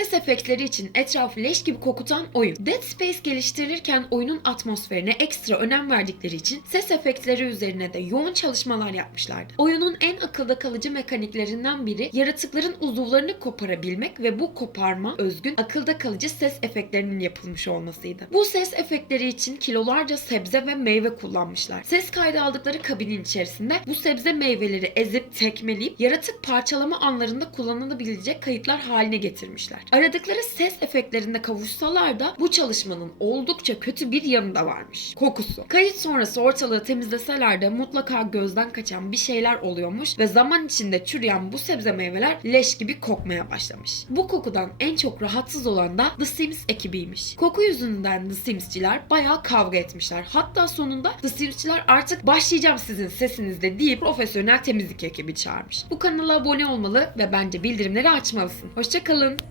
Ses efektleri için etrafı leş gibi kokutan oyun. Dead Space geliştirirken oyunun atmosferine ekstra önem verdikleri için ses efektleri üzerine de yoğun çalışmalar yapmışlardı. Oyunun en akılda kalıcı mekaniklerinden biri yaratıkların uzuvlarını koparabilmek ve bu koparma özgün akılda kalıcı ses efektlerinin yapılmış olmasıydı. Bu ses efektleri için kilolarca sebze ve meyve kullanmışlar. Ses kaydı aldıkları kabinin içerisinde bu sebze meyveleri ezip tekmeleyip yaratık parçalama anlarında kullanılabilecek kayıtlar haline getirmişler. Aradıkları ses efektlerinde kavuşsalar da bu çalışmanın oldukça kötü bir yanı da varmış. Kokusu. Kayıt sonrası ortalığı temizleseler de mutlaka gözden kaçan bir şeyler oluyormuş ve zaman içinde çürüyen bu sebze meyveler leş gibi kokmaya başlamış. Bu kokudan en çok rahatsız olan da The Sims ekibiymiş. Koku yüzünden The Sims'ciler bayağı kavga etmişler. Hatta sonunda The Sims'ciler artık başlayacağım sizin sesinizde deyip profesyonel temizlik ekibi çağırmış. Bu kanala abone olmalı ve bence bildirimleri açmalısın. Hoşçakalın.